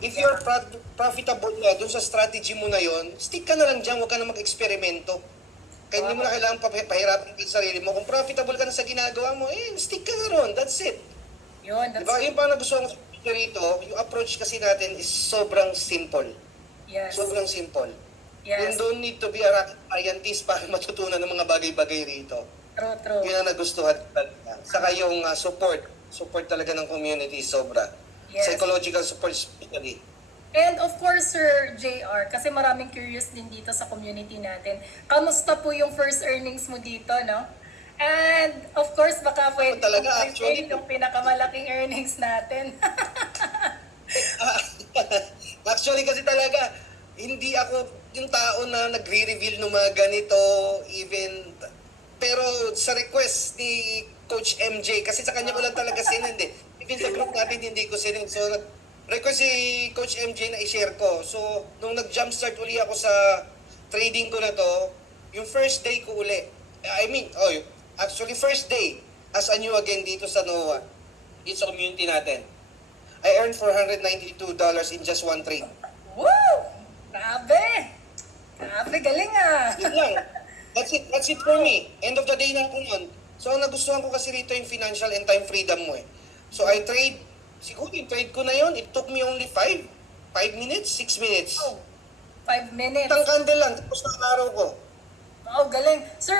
If you're profitable na dun sa strategy mo na yon, stick ka na lang dyan, huwag ka na mag-eksperimento. Kaya hindi mo na kailangan pahirapan yung sarili mo. Kung profitable ka na sa ginagawa mo, stick ka na ron. That's it. Yun, that's Diba? Yung pa nagustuhan ko rito, yung approach kasi natin is sobrang simple. Yes. Sobrang simple. You Yes. don't need to be a rocket scientist para matutunan ng mga bagay-bagay rito. True, true. Yun ang nagustuhan talaga. Saka yung support. Support talaga ng community, sobra. Yes. Psychological support especially. And of course, Sir JR, kasi maraming curious din dito sa community natin. Kamusta po yung first earnings mo dito, no? And of course, baka pwede Talaga, kong actually, i-share yung pinakamalaking earnings natin. Actually kasi talaga, hindi ako yung tao na nagre-reveal ng mga ganito, even, pero sa request ni Coach MJ, kasi sa kanya ko lang talaga sinend eh. Even sa group natin, hindi ko sinend. So, request si Coach MJ na i-share ko. So, nung nag-jumpstart uli ako sa trading ko na to, yung first day ko uli, actually first day, as a new again dito sa NOAA, dito sa community natin, I earned $492 in just one trade. Woo! Grabe! Grabe, galing ah! Yun lang. That's it for me. End of the day na po yun. So, ang nagustuhan ko kasi rito yung financial and time freedom mo eh. So, I trade, siguro yung trade ko na yun, it took me only 5 minutes, 6 minutes. Oh, 5 minutes. Isang candle lang, tapos na ang araw ko. Oh, galing. Sir,